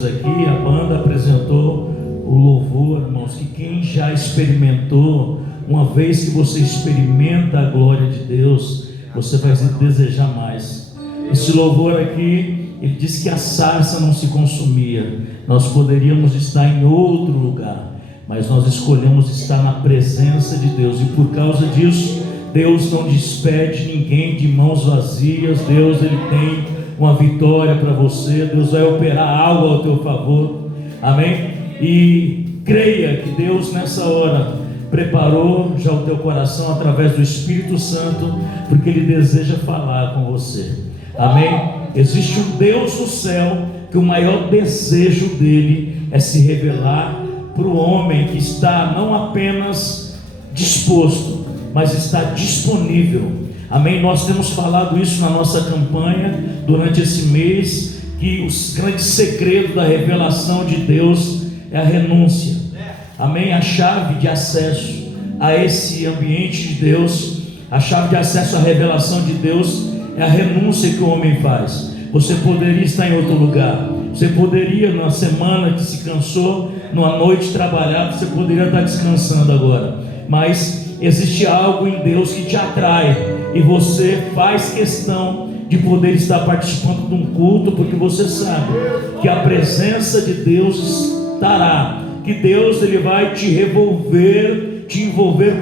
Aqui a banda apresentou o louvor, irmãos, que quem já experimentou, uma vez que você experimenta a glória de Deus, você vai desejar mais. Esse louvor aqui, ele diz que a sarça não se consumia. Nós poderíamos estar em outro lugar, mas nós escolhemos estar na presença de Deus, e por causa disso, Deus não despede ninguém de mãos vazias. Deus, ele tem uma vitória para você. Deus vai operar algo ao teu favor, amém? E creia que Deus nessa hora preparou já o teu coração através do Espírito Santo, porque Ele deseja falar com você, amém? Existe um Deus no céu que o maior desejo dele é se revelar para o homem que está não apenas disposto, mas está disponível. Amém? Nós temos falado isso na nossa campanha durante esse mês, que o grande segredo da revelação de Deus é a renúncia. Amém? A chave de acesso a esse ambiente de Deus, a chave de acesso à revelação de Deus é a renúncia que o homem faz. Você poderia estar em outro lugar, você poderia, na semana que se cansou, numa noite trabalhada, você poderia estar descansando agora, mas existe algo em Deus que te atrai, e você faz questão de poder estar participando de um culto, porque você sabe que a presença de Deus estará, que Deus ele vai te envolver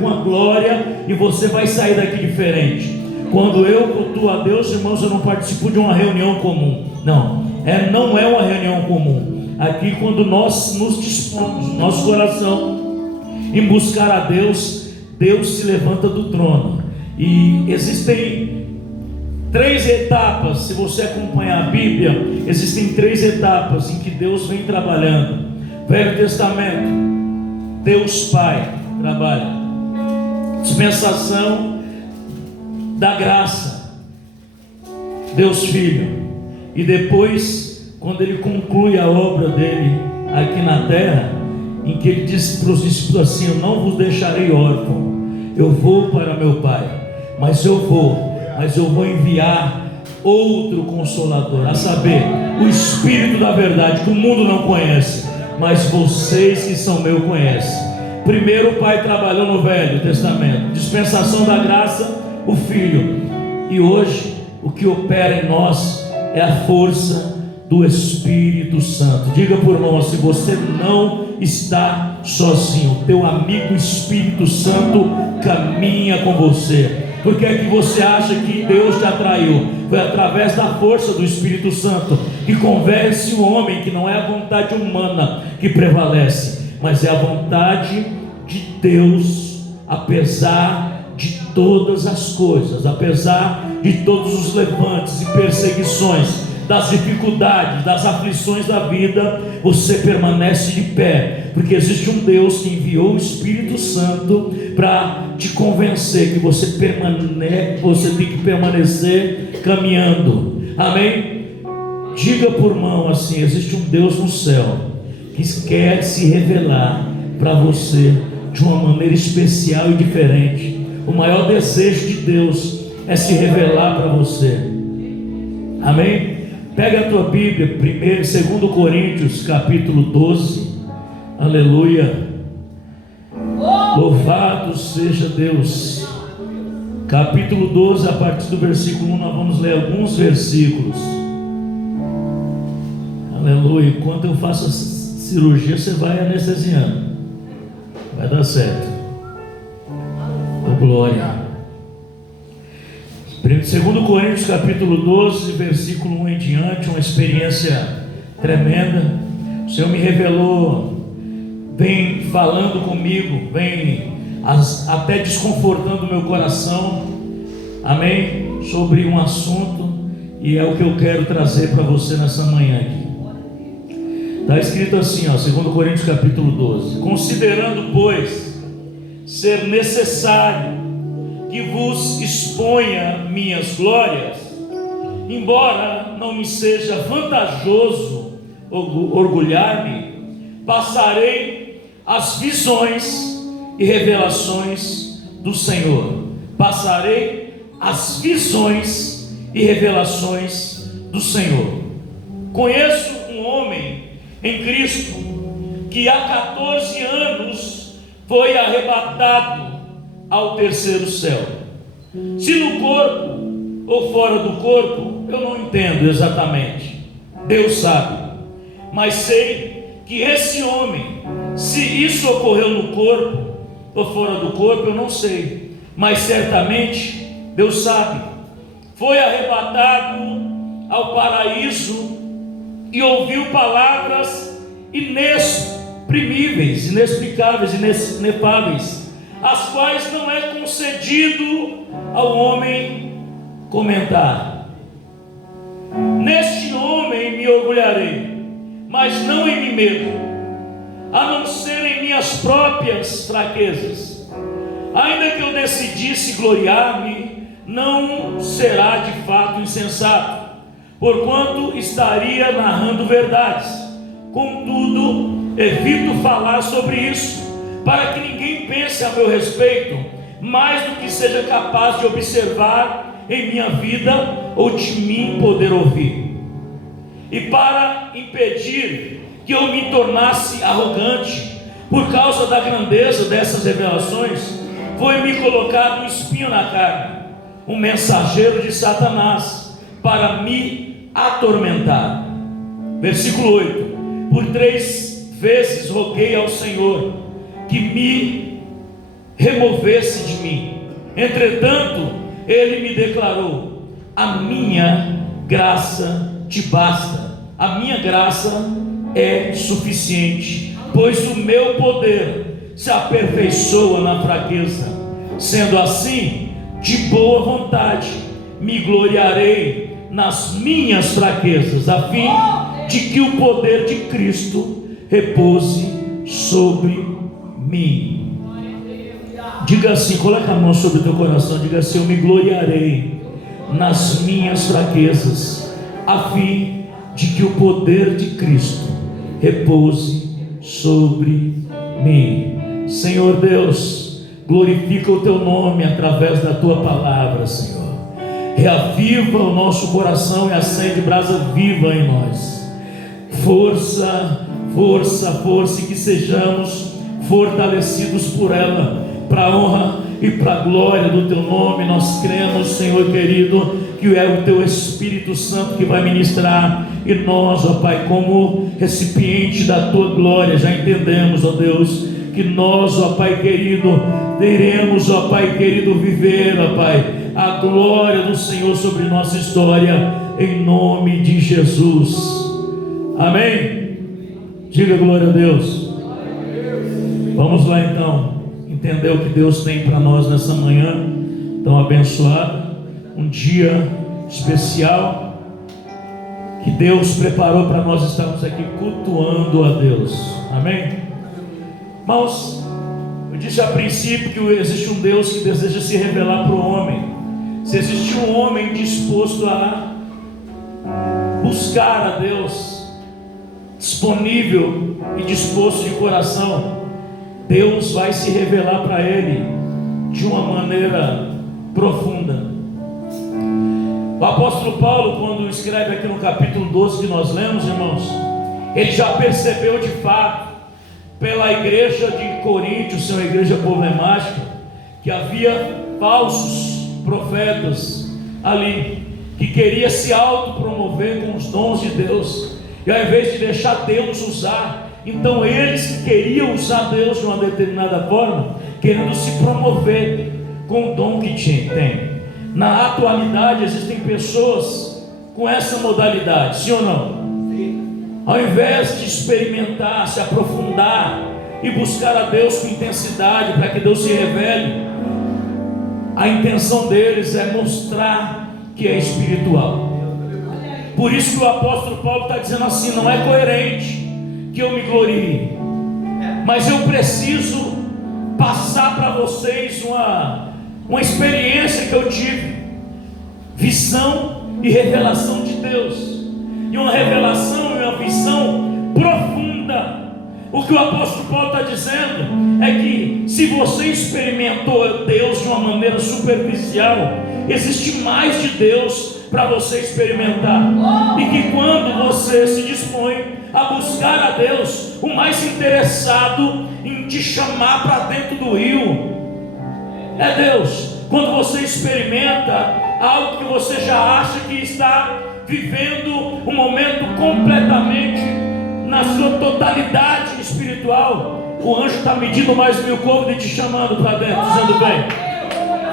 com a glória, e você vai sair daqui diferente. Quando eu cultuo a Deus, irmãos, eu não participo de uma reunião comum, não é uma reunião comum. Aqui, quando nós nos dispomos, nosso coração, em buscar a Deus, Deus se levanta do trono. E existem 3 etapas. Se você acompanhar a Bíblia, existem 3 etapas em que Deus vem trabalhando. Velho Testamento, Deus Pai trabalha, dispensação da graça, Deus Filho, e depois, quando Ele conclui a obra dele aqui na terra, em que Ele diz para os discípulos assim: eu não vos deixarei órfão, eu vou para meu Pai, mas eu vou enviar outro Consolador, a saber, o Espírito da verdade, que o mundo não conhece, mas vocês que são meu conhecem. Primeiro o Pai trabalhou no Velho Testamento, dispensação da graça, o Filho, e hoje o que opera em nós é a força do Espírito Santo. Diga por nós, se você não está sozinho, teu amigo Espírito Santo caminha com você. Por que é que você acha que Deus te atraiu? Foi através da força do Espírito Santo, que convence o homem que não é a vontade humana que prevalece, mas é a vontade de Deus, apesar de todas as coisas, apesar de todos os levantes e perseguições, das dificuldades, das aflições da vida, você permanece de pé, porque existe um Deus que enviou o Espírito Santo para te convencer que você tem que permanecer caminhando, amém? Diga por mão assim: existe um Deus no céu que quer se revelar para você de uma maneira especial e diferente. O maior desejo de Deus é se revelar para você, amém? Pega a tua Bíblia, 2 Coríntios capítulo 12, aleluia, louvado seja Deus. Capítulo 12, a partir do versículo 1, nós vamos ler alguns versículos, aleluia. Enquanto eu faço a cirurgia, você vai anestesiando, vai dar certo, oh glória. 2 Coríntios capítulo 12, versículo 1 em diante, uma experiência tremenda. O Senhor me revelou, vem falando comigo, vem até desconfortando o meu coração, amém? Sobre um assunto, e é o que eu quero trazer para você nessa manhã aqui. Está escrito assim, 2 Coríntios capítulo 12: considerando, pois, ser necessário que vos exponha minhas glórias, embora não me seja vantajoso orgulhar-me, passarei as visões e revelações do Senhor. Passarei as visões e revelações do Senhor. Conheço um homem em Cristo, que há 14 anos foi arrebatado ao terceiro céu. Se no corpo ou fora do corpo, eu não entendo exatamente, Deus sabe, mas sei que esse homem, se isso ocorreu no corpo ou fora do corpo, eu não sei, mas certamente Deus sabe, foi arrebatado ao paraíso e ouviu palavras inexprimíveis, inexplicáveis, inefáveis, as quais não é concedido ao homem comentar. Neste homem me orgulharei, mas não em mim mesmo, a não ser em minhas próprias fraquezas. Ainda que eu decidisse gloriar-me, não será de fato insensato, porquanto estaria narrando verdades. Contudo, evito falar sobre isso, para que ninguém pense a meu respeito mais do que seja capaz de observar em minha vida ou de mim poder ouvir. E para impedir que eu me tornasse arrogante por causa da grandeza dessas revelações, foi-me colocado um espinho na carne, um mensageiro de Satanás, para me atormentar. Versículo 8: por 3 vezes roguei ao Senhor que me removesse de mim. Entretanto, Ele me declarou: a minha graça te basta, a minha graça é suficiente, pois o meu poder se aperfeiçoa na fraqueza. Sendo assim, de boa vontade me gloriarei nas minhas fraquezas, a fim de que o poder de Cristo repouse sobre mim. Diga assim, coloca a mão sobre o teu coração, diga assim: eu me gloriarei nas minhas fraquezas, a fim de que o poder de Cristo repouse sobre mim. Senhor Deus, glorifica o teu nome através da tua palavra, Senhor. Reaviva o nosso coração e acende brasa viva em nós. Força, força, força, e que sejamos fortalecidos por ela, para a honra e para a glória do teu nome. Nós cremos, Senhor querido, que é o teu Espírito Santo que vai ministrar, e nós, ó Pai, como recipiente da tua glória, já entendemos, ó Deus, que nós, ó Pai querido, teremos, ó Pai querido, viver, ó Pai, a glória do Senhor sobre nossa história, em nome de Jesus. Amém? Diga glória a Deus. Vamos lá então, entender o que Deus tem para nós nessa manhã tão abençoada, um dia especial que Deus preparou para nós estarmos aqui cultuando a Deus. Amém? Irmãos, eu disse a princípio que existe um Deus que deseja se revelar para o homem. Se existe um homem disposto a buscar a Deus, disponível e disposto de coração, Deus vai se revelar para ele de uma maneira profunda. O apóstolo Paulo, quando escreve aqui no capítulo 12 que nós lemos, irmãos, ele já percebeu de fato, pela igreja de Corinto, ser uma igreja problemática, que havia falsos profetas ali, que queria se autopromover com os dons de Deus, e ao invés de deixar Deus usar, então eles que queriam usar Deus de uma determinada forma, querendo se promover com o dom que tem. Na atualidade existem pessoas com essa modalidade, sim ou não? Sim. Ao invés de experimentar, se aprofundar e buscar a Deus com intensidade para que Deus se revele, a intenção deles é mostrar que é espiritual. Por isso que o apóstolo Paulo está dizendo assim: não é coerente que eu me glorie, mas eu preciso passar para vocês uma experiência que eu tive, visão e revelação de Deus, e uma revelação e uma visão profunda. O que o apóstolo Paulo está dizendo é que se você experimentou Deus de uma maneira superficial, existe mais de Deus para você experimentar, e que quando você se dispõe a buscar a Deus, o mais interessado em te chamar para dentro do rio é Deus. Quando você experimenta algo que você já acha que está vivendo um momento completamente na sua totalidade espiritual, o anjo está medindo mais 1000 côvados e te chamando para dentro, dizendo: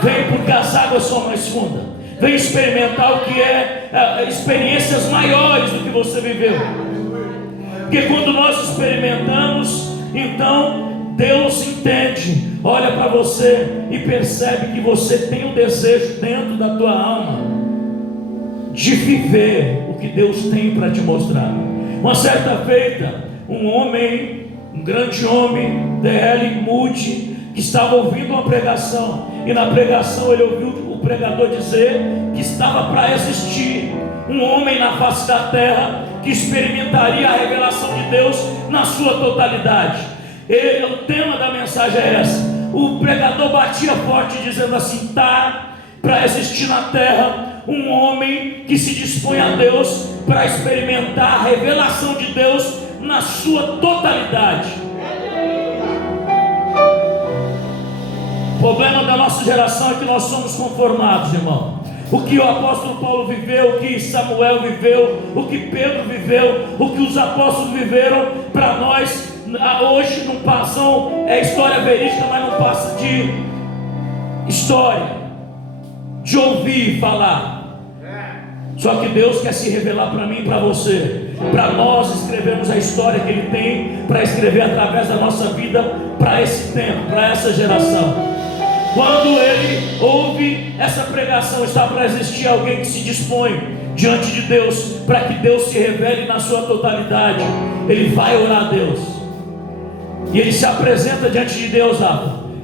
vem porque as águas são mais fundas, vem experimentar o que é experiências maiores do que você viveu. Porque quando nós experimentamos, então Deus entende, olha para você e percebe que você tem um desejo dentro da tua alma de viver o que Deus tem para te mostrar. Uma certa feita, um grande homem, D.L. Moody, que estava ouvindo uma pregação, e na pregação ele ouviu o pregador dizer que estava para existir um homem na face da terra que experimentaria a revelação de Deus na sua totalidade. O tema da mensagem é essa. O pregador batia forte dizendo assim: está para existir na terra um homem que se dispõe a Deus para experimentar a revelação de Deus na sua totalidade. O problema da nossa geração é que nós somos conformados, irmão. O que o apóstolo Paulo viveu, o que Samuel viveu, o que Pedro viveu, o que os apóstolos viveram, para nós hoje não passam, é história verídica, mas não passa de história, de ouvir falar. Só que Deus quer se revelar para mim e para você, para nós escrevermos a história que Ele tem para escrever através da nossa vida, para esse tempo, para essa geração. Quando ele ouve essa pregação, está para existir alguém que se dispõe diante de Deus, para que Deus se revele na sua totalidade. Ele vai orar a Deus, e ele se apresenta diante de Deus,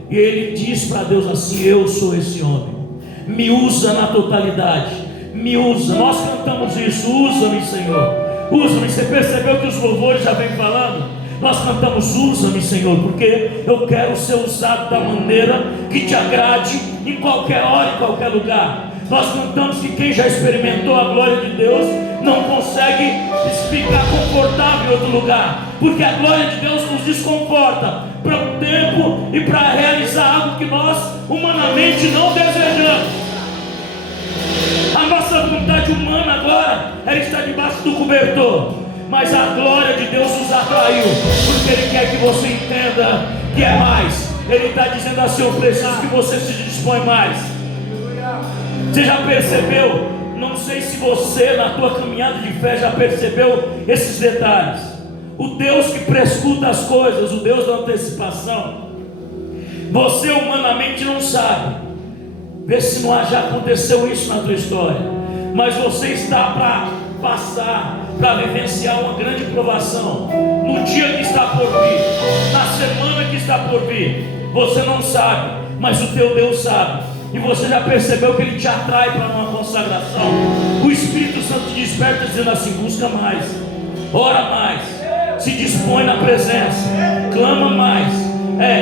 e ele diz para Deus assim: eu sou esse homem, me usa na totalidade, me usa. Nós cantamos isso: usa-me, Senhor, usa-me. Você percebeu que os louvores já vem falando? Nós cantamos: usa-me, Senhor, porque eu quero ser usado da maneira que te agrade, em qualquer hora, em qualquer lugar. Nós cantamos que quem já experimentou a glória de Deus não consegue ficar confortável em outro lugar, porque a glória de Deus nos desconforta para um tempo e para realizar algo que nós humanamente não desejamos. A nossa vontade humana agora ela está debaixo do cobertor, mas a glória de Deus nos atraiu, porque Ele quer que você entenda que é mais. Ele está dizendo assim: eu preciso que você se dispõe mais. Você já percebeu? Não sei se você na tua caminhada de fé já percebeu esses detalhes. O Deus que prescuta as coisas, o Deus da antecipação, você humanamente não sabe. Vê se não já aconteceu isso na tua história, mas você está para passar, para vivenciar uma grande provação no dia que está por vir, na semana que está por vir. Você não sabe, mas o teu Deus sabe. E você já percebeu que Ele te atrai para uma consagração. O Espírito Santo te desperta dizendo assim: busca mais, ora mais, se dispõe na presença, clama mais,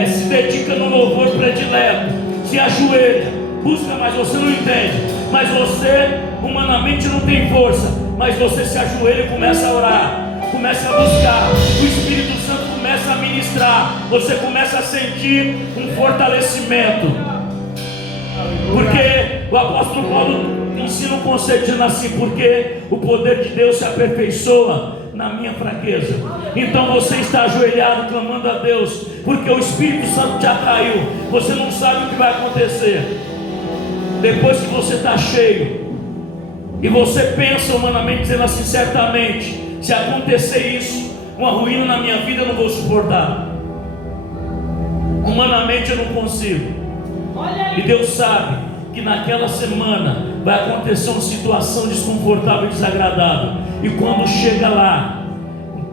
se dedica no louvor predileto, se ajoelha, busca mais. Você não entende, mas você humanamente não tem força, mas você se ajoelha e começa a orar, começa a buscar. O Espírito Santo começa a ministrar, você começa a sentir um fortalecimento. Porque o apóstolo Paulo ensina um conceito dizendo assim: porque o poder de Deus se aperfeiçoa na minha fraqueza. Então você está ajoelhado clamando a Deus, porque o Espírito Santo te atraiu. Você não sabe o que vai acontecer depois que você está cheio, e você pensa humanamente dizendo assim: certamente, se acontecer isso, uma ruína na minha vida, eu não vou suportar. Humanamente eu não consigo. E Deus sabe que naquela semana vai acontecer uma situação desconfortável e desagradável. E quando chega lá,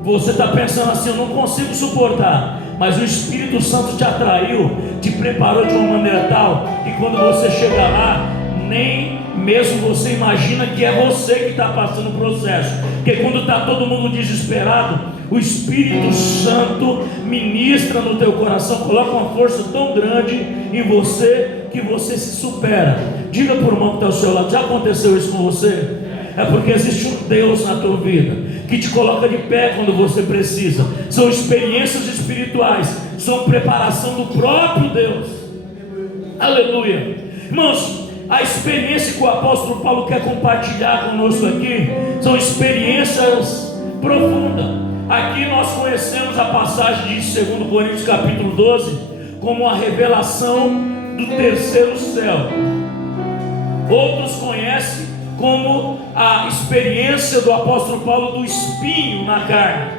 você está pensando assim: eu não consigo suportar. Mas o Espírito Santo te atraiu, te preparou de uma maneira tal que quando você chega lá, nem mesmo você imagina que é você que está passando o processo. Porque quando está todo mundo desesperado, o Espírito Santo ministra no teu coração, coloca uma força tão grande em você que você se supera. Diga por irmão que está ao seu lado: já aconteceu isso com você? É porque existe um Deus na tua vida que que te coloca de pé quando você precisa. São experiências espirituais, são preparação do próprio Deus. Aleluia. Irmãos, a experiência que o apóstolo Paulo quer compartilhar conosco aqui são experiências profundas. Aqui nós conhecemos a passagem de 2 Coríntios capítulo 12 como a revelação do terceiro céu. Outros conhecem como a experiência do apóstolo Paulo do espinho na carne,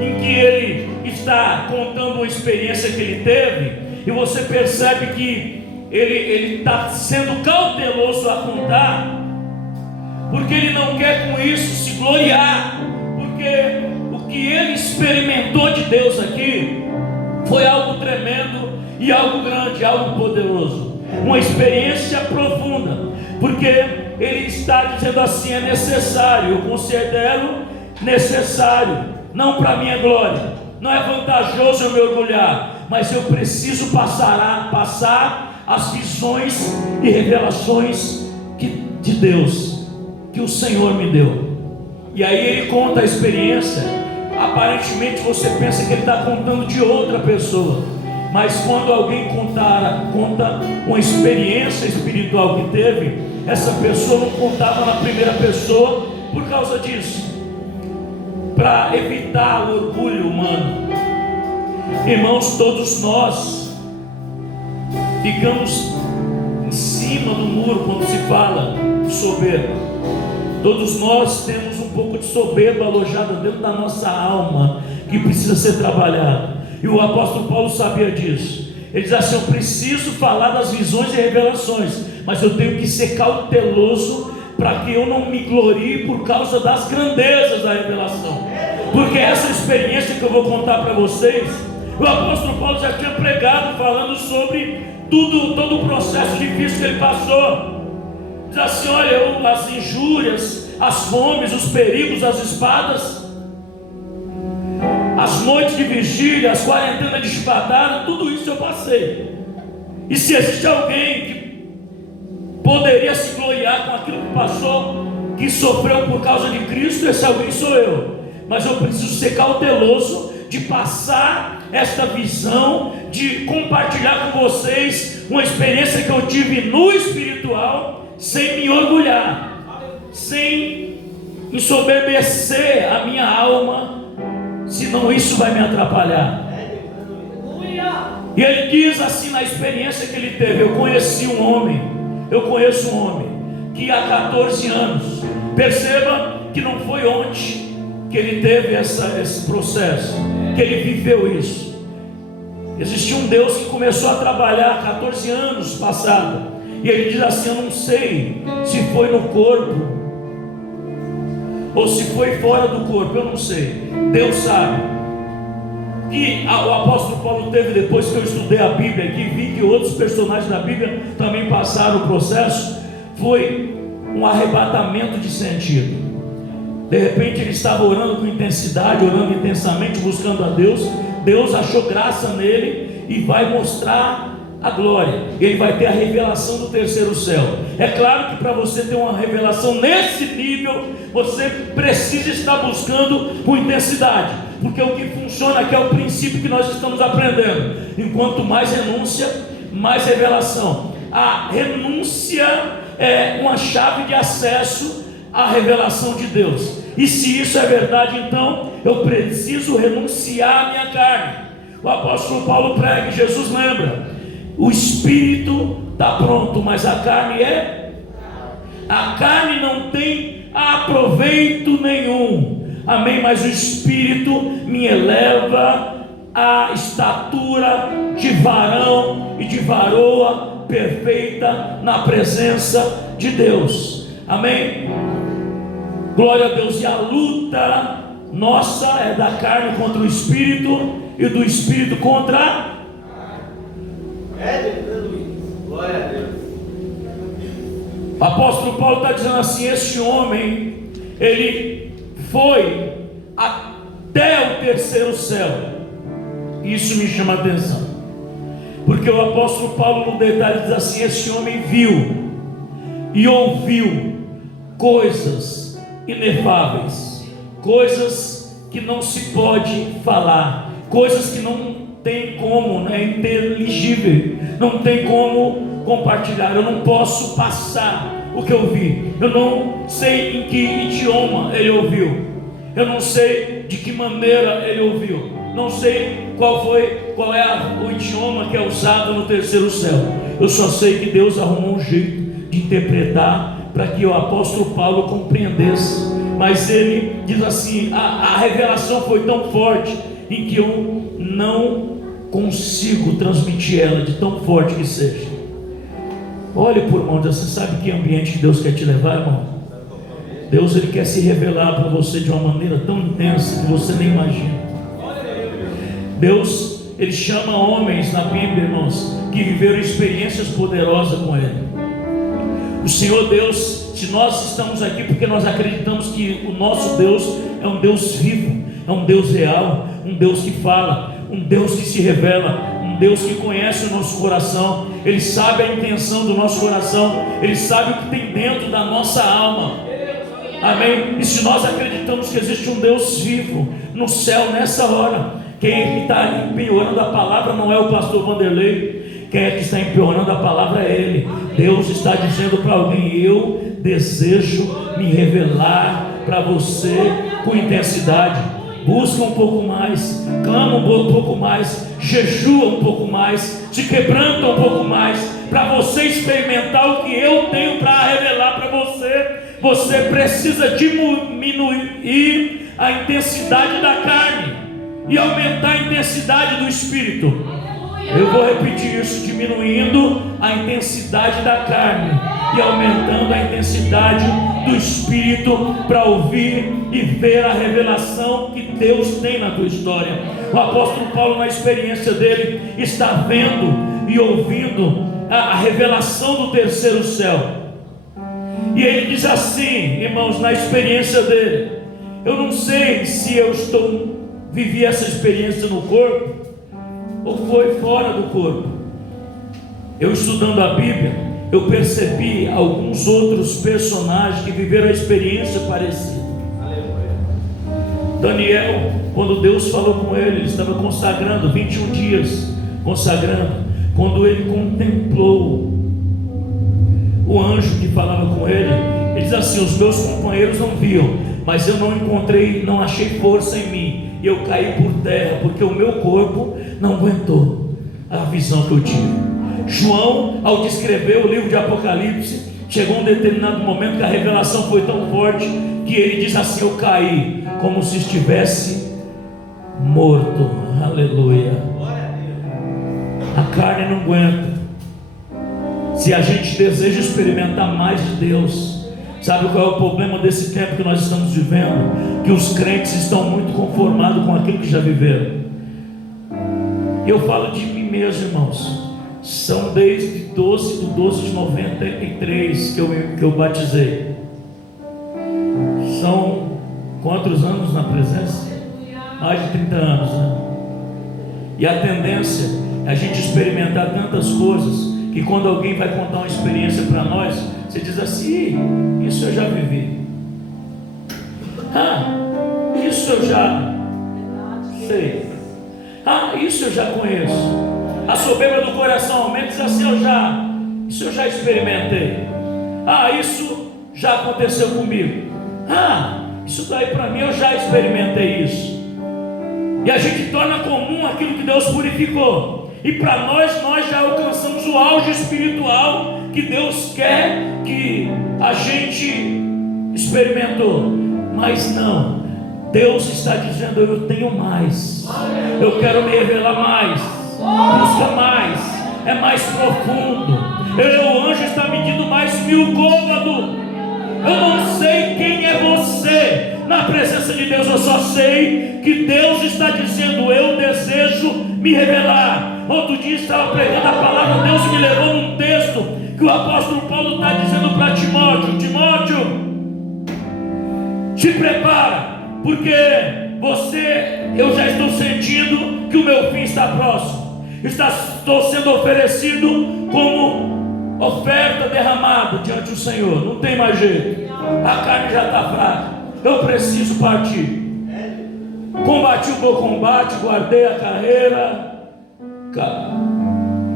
em que ele está contando uma experiência que ele teve, e você percebe que ele está sendo cauteloso a contar, porque ele não quer com isso se gloriar, porque o que ele experimentou de Deus aqui foi algo tremendo e algo grande, algo poderoso, uma experiência profunda, porque ele está dizendo assim: é necessário, eu considero necessário, não para minha glória, não é vantajoso eu me orgulhar, mas eu preciso passar as visões e revelações de Deus, que o Senhor me deu. E aí ele conta a experiência. Aparentemente você pensa que ele está contando de outra pessoa, mas quando alguém conta uma experiência espiritual que teve, essa pessoa não contava na primeira pessoa por causa disso, para evitar o orgulho humano. Irmãos, todos nós ficamos em cima do muro quando se fala de soberba. Todos nós temos um pouco de soberba alojada dentro da nossa alma, que precisa ser trabalhada. E o apóstolo Paulo sabia disso. Ele diz assim: eu preciso falar das visões e revelações, mas eu tenho que ser cauteloso para que eu não me glorie por causa das grandezas da revelação. Porque essa experiência que eu vou contar para vocês, o apóstolo Paulo já tinha pregado falando sobre todo o processo difícil que ele passou. Diz assim: olha, as injúrias, as fomes, os perigos, as espadas, as noites de vigília, as quarentenas de espadada, tudo isso eu passei. E se existe alguém que poderia se gloriar com aquilo que passou, que sofreu por causa de Cristo, esse alguém sou eu. Mas eu preciso ser cauteloso de passar esta visão, de compartilhar com vocês uma experiência que eu tive no espiritual, sem me orgulhar, sem ensoberbecer a minha alma, senão isso vai me atrapalhar. E ele diz assim na experiência que ele teve: eu conheço um homem que há 14 anos, perceba que não foi ontem que ele teve esse processo, que ele viveu isso. Existia um Deus que começou a trabalhar 14 anos passados, e ele diz assim: eu não sei se foi no corpo ou se foi fora do corpo, eu não sei, Deus sabe. Que o apóstolo Paulo teve, depois que eu estudei a Bíblia aqui, vi que outros personagens da Bíblia também passaram o processo, foi um arrebatamento de sentido. De repente ele estava orando com intensidade, orando intensamente, buscando a Deus. Deus achou graça nele e vai mostrar a glória. Ele vai ter a revelação do terceiro céu. É claro que para você ter uma revelação nesse nível, você precisa estar buscando com intensidade, porque o que funciona aqui é o princípio que nós estamos aprendendo. Enquanto mais renúncia, mais revelação. A renúncia é uma chave de acesso à revelação de Deus. E se isso é verdade, então eu preciso renunciar à minha carne. O apóstolo Paulo prega, Jesus lembra: o espírito está pronto, mas a carne a carne não tem aproveito nenhum. Amém? Mas o espírito me eleva à estatura de varão e de varoa perfeita na presença de Deus. Amém? Glória a Deus. E a luta nossa é da carne contra o espírito e do espírito contra glória a Deus. O apóstolo Paulo está dizendo assim: este homem, ele foi até o terceiro céu. Isso me chama a atenção, porque o apóstolo Paulo no detalhe diz assim: este homem viu e ouviu coisas inefáveis. coisas que não se pode falar, coisas que não tem como, não é inteligível, não tem como compartilhar. Eu não posso passar o que eu vi. Eu não sei em que idioma ele ouviu, eu não sei de que maneira ele ouviu, não sei qual é o idioma que é usado no terceiro céu. Eu só sei que Deus arrumou um jeito de interpretar para que o apóstolo Paulo compreendesse. Mas ele diz assim: a revelação foi tão forte em que eu não consigo transmitir ela, de tão forte que seja. Olhe por irmão, você sabe que ambiente que Deus quer te levar, irmão? Deus, ele quer se revelar para você de uma maneira tão intensa que você nem imagina. Deus, ele chama homens na Bíblia, irmãos, que viveram experiências poderosas com ele. O Senhor Deus, se nós estamos aqui porque nós acreditamos que o nosso Deus é um Deus vivo, é um Deus real, um Deus que fala, um Deus que se revela, um Deus que conhece o nosso coração. Ele sabe a intenção do nosso coração, ele sabe o que tem dentro da nossa alma. Amém? E se nós acreditamos que existe um Deus vivo no céu nessa hora, quem está empenhorando a palavra não é o pastor Vanderlei, quem é que está empenhorando a palavra é ele. Deus está dizendo para alguém: eu desejo me revelar para você com intensidade. Busca um pouco mais, clama um pouco mais, jejua um pouco mais, se quebranta um pouco mais, para você experimentar o que eu tenho para revelar para você. Você precisa diminuir a intensidade da carne e aumentar a intensidade do Espírito. Eu vou repetir isso: diminuindo a intensidade da carne e aumentando a intensidade do Espírito, para ouvir e ver a revelação que Deus tem na tua história. O apóstolo Paulo, na experiência dele, está vendo e ouvindo a revelação do terceiro céu. E ele diz assim, irmãos, na experiência dele: eu não sei se eu vivi essa experiência no corpo ou foi fora do corpo. Eu, estudando a Bíblia, eu percebi alguns outros personagens que viveram a experiência parecida. Daniel, quando Deus falou com ele estava consagrando 21 dias, consagrando. Quando ele contemplou o anjo que falava com ele, ele diz assim: os meus companheiros não viam, mas eu não achei força em mim, e eu caí por terra, porque o meu corpo não aguentou a visão que eu tive. João, ao descrever o livro de Apocalipse, chegou um determinado momento que a revelação foi tão forte que ele diz assim: eu caí como se estivesse morto. Aleluia. A carne não aguenta. Se a gente deseja experimentar mais de Deus, sabe qual é o problema desse tempo que nós estamos vivendo? Que os crentes estão muito conformados com aquilo que já viveram. Eu falo de mim mesmo, irmãos. São desde 12 de 93 que eu batizei. São quantos anos na presença? Mais de 30 anos, né? E a tendência é a gente experimentar tantas coisas que quando alguém vai contar uma experiência para nós, você diz assim: isso eu já vivi. Isso eu já sei. Isso eu já conheço. A soberba do coração aumenta e diz assim: isso eu já experimentei. Isso já aconteceu comigo. Isso daí para mim eu já experimentei isso. E a gente torna comum aquilo que Deus purificou. E para nós já alcançamos o auge espiritual que Deus quer que a gente experimentou. Mas não, Deus está dizendo: eu tenho mais, eu quero me revelar mais. Busca mais, é mais profundo. O anjo está medindo mais 1000 côvados. Eu não sei quem é você na presença de Deus, eu só sei que Deus está dizendo: eu desejo me revelar. Outro dia estava pregando a palavra, Deus me levou num texto que o apóstolo Paulo está dizendo para Timóteo: Timóteo, te prepara, porque eu já estou sentindo que o meu fim está próximo. Estou sendo oferecido como oferta derramada diante do Senhor. Não tem mais jeito, a carne já está fraca. eu preciso partir. Combati o bom combate, guardei a carreira,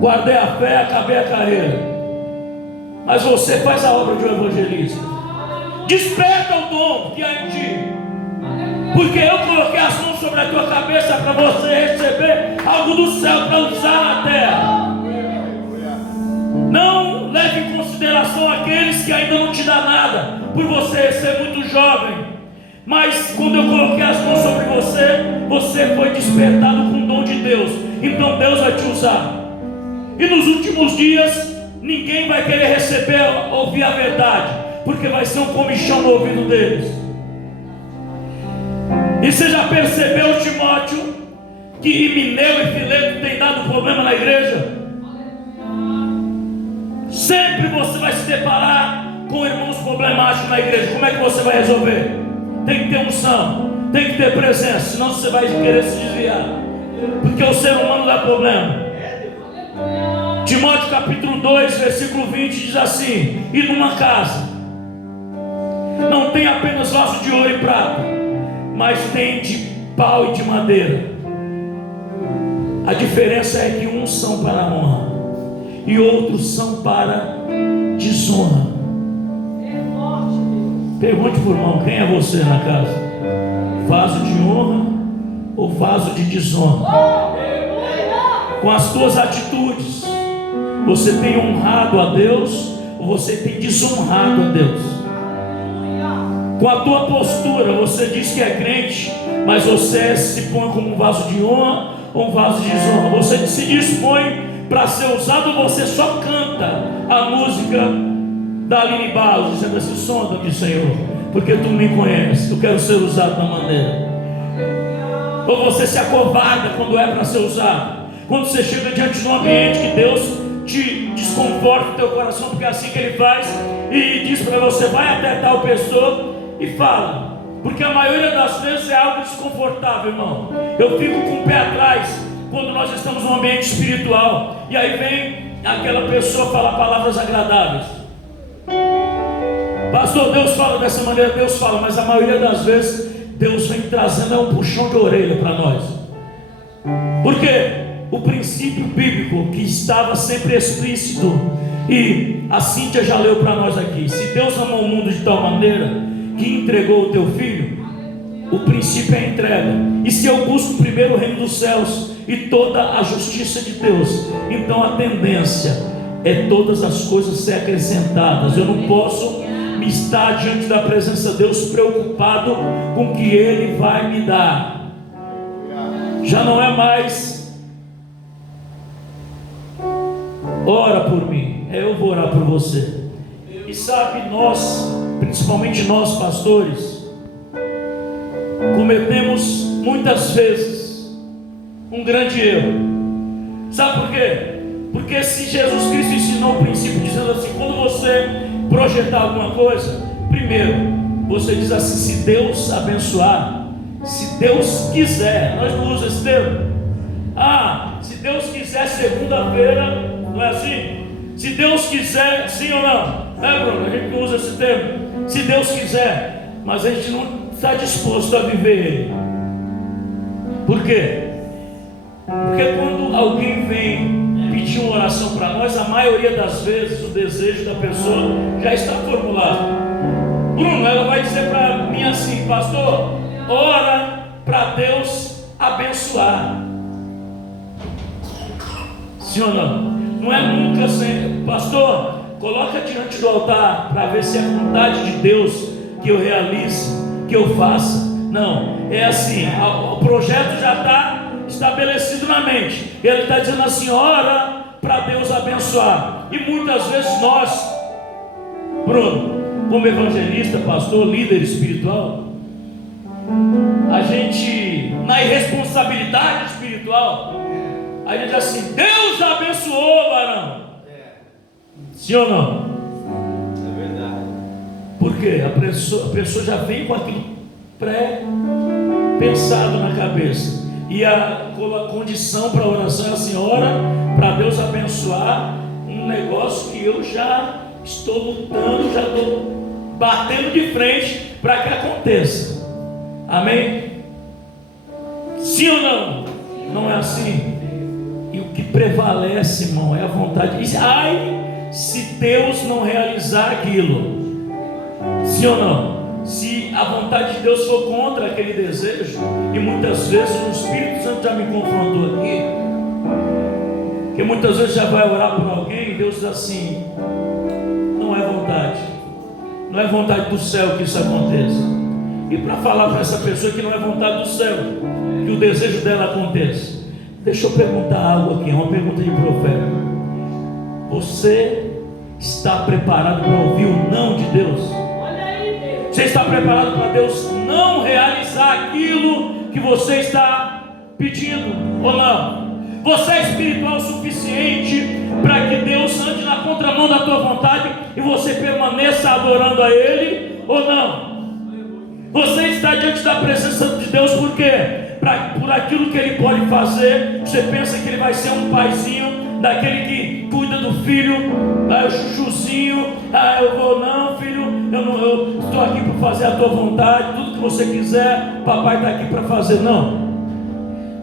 guardei a fé, acabei a carreira. Mas você faz a obra de um evangelista. Desperta o dom que há em ti, porque eu coloquei as mãos sobre a tua cabeça para você receber algo do céu para usar na terra. Não leve em consideração aqueles que ainda não te dão nada, por você ser muito jovem. Mas quando eu coloquei as mãos sobre você, você foi despertado com o dom de Deus. Então Deus vai te usar. E nos últimos dias, ninguém vai querer receber, ouvir a verdade, porque vai ser um comichão no ouvido deles. E você já percebeu, Timóteo, que Himeneu e Fileto têm dado problema na igreja? Sempre você vai se deparar com irmãos problemáticos na igreja. Como é que você vai resolver? Tem que ter unção, tem que ter presença, senão você vai querer se desviar, porque o ser humano dá problema. Timóteo capítulo 2, versículo 20 diz assim: e numa casa não tem apenas vaso de ouro e prata, mas tem de pau e de madeira. A diferença é que uns são para a honra e outros são para desonra. Pergunte por irmão, quem é você na casa? Vaso de honra ou vaso de desonra? Com as tuas atitudes, você tem honrado a Deus ou você tem desonrado a Deus? Com a tua postura, você diz que é crente, mas você se põe como um vaso de honra ou um vaso de desonra? Você se dispõe para ser usado ou você só canta a música da Aline Barros, dizendo assim: sonda-me, Senhor, porque tu me conheces, eu quero ser usado da maneira? Ou você se acovarda quando é para ser usado? Quando você chega diante de um ambiente que Deus te desconforta o teu coração, porque é assim que Ele faz, e diz para você: vai até tal pessoa e fala, porque a maioria das vezes é algo desconfortável, irmão. Eu fico com o pé atrás quando nós estamos num ambiente espiritual, e aí vem aquela pessoa falar palavras agradáveis. Pastor, Deus fala dessa maneira, Deus fala, mas a maioria das vezes Deus vem trazendo um puxão de orelha para nós. Porque o princípio bíblico que estava sempre explícito, e a Cíntia já leu para nós aqui: se Deus amou o mundo de tal maneira que entregou o teu filho, o princípio é a entrega. E se eu busco primeiro o reino dos céus e toda a justiça de Deus, então a tendência é todas as coisas ser acrescentadas. Eu não posso me estar diante da presença de Deus preocupado com o que Ele vai me dar. Já não é mais ora por mim, eu vou orar por você. E sabe, nós, principalmente nós pastores, cometemos muitas vezes um grande erro. Sabe por quê? Porque se Jesus Cristo ensinou o princípio dizendo assim: quando você projetar alguma coisa, primeiro você diz assim: se Deus abençoar, se Deus quiser. Nós não usamos esse termo. Se Deus quiser segunda-feira, não é assim? Se Deus quiser, sim ou não? Bruno? A gente não usa esse termo. Se Deus quiser, mas a gente não está disposto a viver ele. Por quê? Porque quando alguém vem pedir uma oração para nós, a maioria das vezes o desejo da pessoa já está formulado. Bruno, ela vai dizer para mim assim: pastor, ora para Deus abençoar. Sim ou não? Não é nunca assim: pastor, coloca diante do altar para ver se é vontade de Deus que eu realize, que eu faça. Não, é assim: o projeto já está estabelecido na mente. Ele está dizendo assim: ora para Deus abençoar. E muitas vezes nós, Bruno, como evangelista, pastor, líder espiritual, a gente, na irresponsabilidade espiritual, a gente diz assim: Deus abençoou, varão. Sim ou não? É verdade. Por quê? A pessoa já vem com aquilo pré-pensado na cabeça. E a condição para a oração é assim: ora para Deus abençoar um negócio que eu já estou lutando, já estou batendo de frente para que aconteça. Amém? Sim ou não? Não é assim? E o que prevalece, irmão, é a vontade. Ai, se Deus não realizar aquilo. Sim ou não? Se a vontade de Deus for contra aquele desejo, e muitas vezes o Espírito Santo já me confrontou aqui, que muitas vezes já vai orar por alguém e Deus diz assim: não é vontade, não é vontade do céu que isso aconteça. E para falar para essa pessoa que não é vontade do céu que o desejo dela aconteça, deixa eu perguntar algo aqui, uma pergunta de profeta: você está preparado para ouvir o não de Deus? Você está preparado para Deus não realizar aquilo que você está pedindo ou não? Você é espiritual o suficiente para que Deus ande na contramão da tua vontade e você permaneça adorando a Ele ou não? Você está diante da presença de Deus por quê? Por aquilo que Ele pode fazer. Você pensa que Ele vai ser um paizinho, daquele que cuida do filho, o chuchuzinho. Eu vou, não filho, eu estou aqui para fazer a tua vontade, tudo que você quiser, papai está aqui para fazer. Não,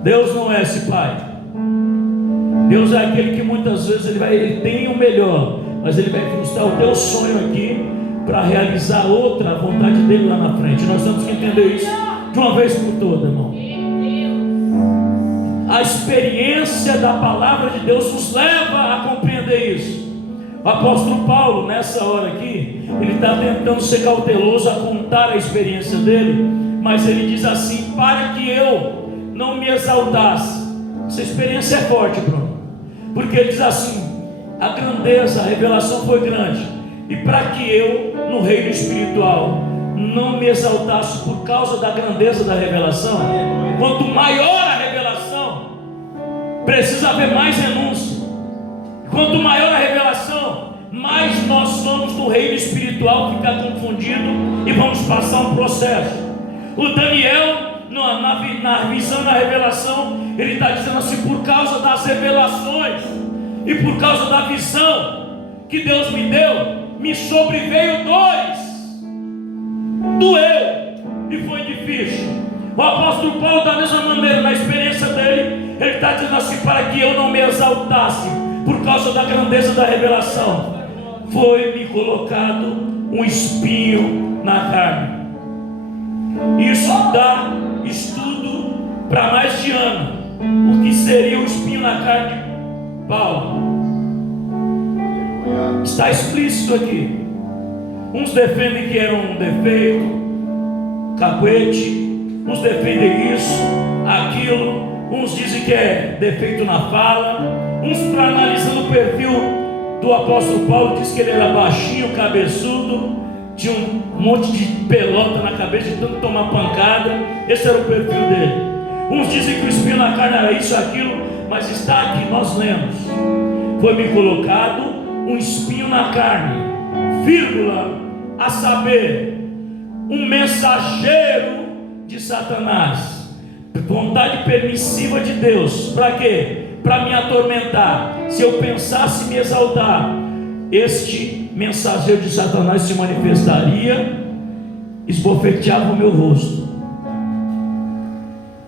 Deus não é esse pai. Deus é aquele que muitas vezes ele tem o melhor, mas Ele vai frustrar o teu sonho aqui para realizar outra vontade dele lá na frente. Nós temos que entender isso de uma vez por todas, irmão. A experiência da palavra de Deus nos leva a compreender isso. O apóstolo Paulo, nessa hora aqui, ele está tentando ser cauteloso a contar a experiência dele, mas ele diz assim: para que eu não me exaltasse. Essa experiência é forte, Bruno, porque ele diz assim: a grandeza, a revelação foi grande, e para que eu, no reino espiritual, não me exaltasse por causa da grandeza da revelação, quanto maior a revelação, precisa haver mais renúncia. Quanto maior a revelação, mais nós somos no reino espiritual ficar confundido e vamos passar um processo. O Daniel, na visão, na revelação, ele está dizendo assim: por causa das revelações e por causa da visão que Deus me deu, me sobreveio dores, doeu e foi difícil. O apóstolo Paulo, da mesma maneira, na experiência dele, ele está dizendo assim: para que eu não me exaltasse por causa da grandeza da revelação, foi-me colocado um espinho na carne. Isso dá estudo para mais de ano. O que seria o espinho na carne de Paulo? Está explícito aqui. Uns defendem que era um defeito, cacuete. Uns defendem isso, aquilo. Uns dizem que é defeito na fala. Uns, analisando o perfil do apóstolo Paulo, diz que ele era baixinho, cabeçudo, tinha um monte de pelota na cabeça de tanto tomar pancada. Esse era o perfil dele. Uns dizem que o espinho na carne era isso, aquilo, mas está aqui, nós lemos: foi-me colocado um espinho na carne, vírgula, a saber, um mensageiro de Satanás. Vontade permissiva de Deus. Para quê? Para me atormentar. Se eu pensasse em me exaltar, este mensageiro de Satanás se manifestaria, esbofeteava o meu rosto.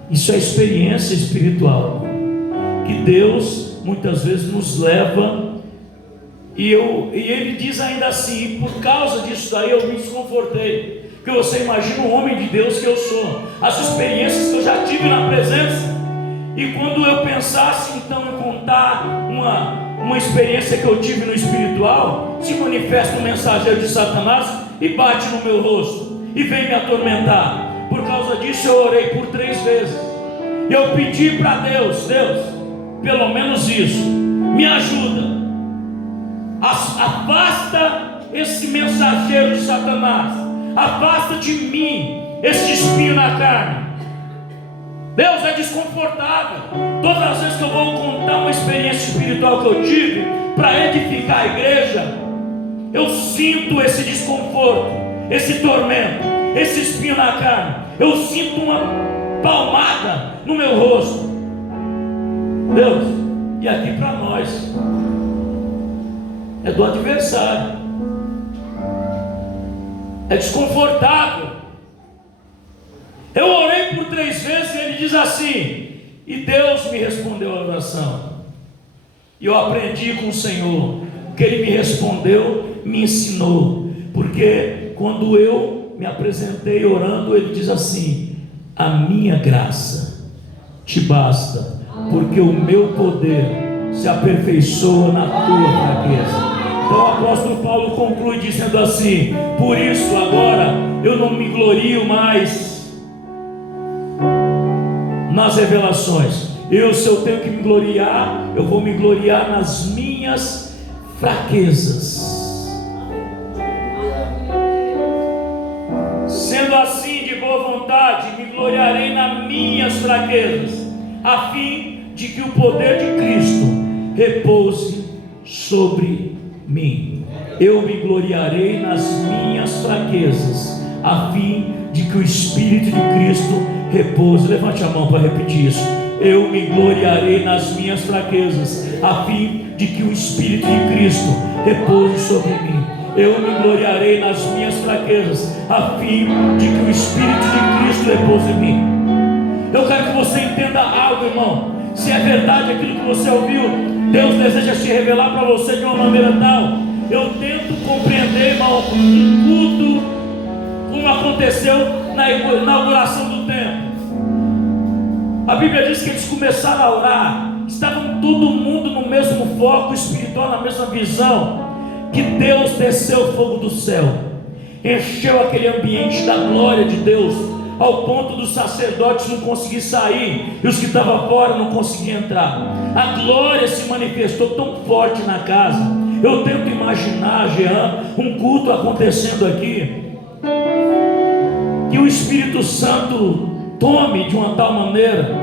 Isso é experiência espiritual que Deus muitas vezes nos leva. E ele diz ainda assim: por causa disso daí eu me desconfortei. Porque você imagina o homem de Deus que eu sou, as experiências que eu já tive na presença. E quando eu pensasse então em contar uma experiência que eu tive no espiritual, se manifesta um mensageiro de Satanás e bate no meu rosto e vem me atormentar. Por causa disso eu orei por 3 vezes. Eu pedi para Deus: Deus, pelo menos isso, me ajuda, afasta esse mensageiro de Satanás, afasta de mim esse espinho na carne. Deus, é desconfortável. Todas as vezes que eu vou contar uma experiência espiritual que eu tive para edificar a igreja, eu sinto esse desconforto, esse tormento, esse espinho na carne. Eu sinto uma palmada no meu rosto. Deus, e aqui para nós é do adversário. é desconfortável. Eu orei por 3 vezes e ele diz assim, e Deus me respondeu a oração. E eu aprendi com o Senhor, o que Ele me respondeu, me ensinou. Porque quando eu me apresentei orando, Ele diz assim: a minha graça te basta, porque o meu poder se aperfeiçoa na tua fraqueza. Então o apóstolo Paulo conclui dizendo assim: por isso agora eu não me glorio mais nas revelações. Se eu tenho que me gloriar, eu vou me gloriar nas minhas fraquezas. Sendo assim de boa vontade, me gloriarei nas minhas fraquezas, a fim de que o poder de Cristo repouse sobre mim. Eu me gloriarei nas minhas fraquezas, a fim de que o Espírito de Cristo repouse. Levante a mão para repetir isso. Eu me gloriarei nas minhas fraquezas, a fim de que o Espírito de Cristo repouse sobre mim. Eu me gloriarei nas minhas fraquezas, a fim de que o Espírito de Cristo repouse em mim. Eu quero que você entenda algo, irmão. Se é verdade aquilo que você ouviu, Deus deseja se revelar para você de uma maneira tal. Eu tento compreender, irmão, um culto como aconteceu na inauguração do templo. A Bíblia diz que eles começaram a orar, estavam todo mundo no mesmo foco espiritual, na mesma visão, que Deus desceu fogo do céu, encheu aquele ambiente da glória de Deus, ao ponto dos sacerdotes não conseguir sair, e os que estavam fora não conseguiam entrar. A glória se manifestou tão forte na casa. Eu tento imaginar, Jean, um culto acontecendo aqui, que o Espírito Santo tome de uma tal maneira,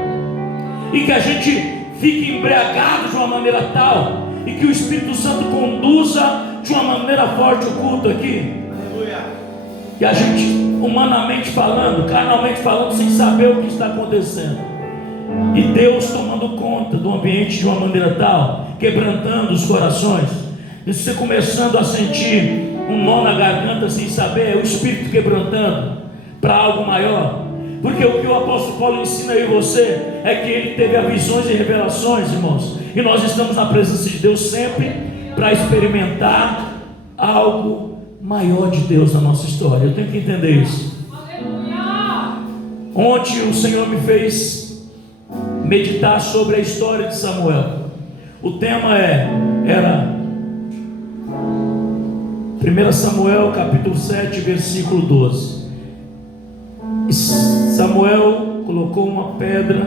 e que a gente fique embriagado de uma maneira tal, e que o Espírito Santo conduza de uma maneira forte o culto aqui. Aleluia. E a gente, humanamente falando, carnalmente falando, sem saber o que está acontecendo, e Deus tomando conta do ambiente de uma maneira tal, quebrantando os corações, e você começando a sentir um nó na garganta sem saber, é o Espírito quebrantando para algo maior. Porque o que o apóstolo Paulo ensina aí você é que ele teve visões e revelações, irmãos, e nós estamos na presença de Deus sempre para experimentar algo maior de Deus na nossa história. Eu tenho que entender isso. Ontem o Senhor me fez meditar sobre a história de Samuel. O tema era 1 Samuel capítulo 7 versículo 12. Samuel colocou uma pedra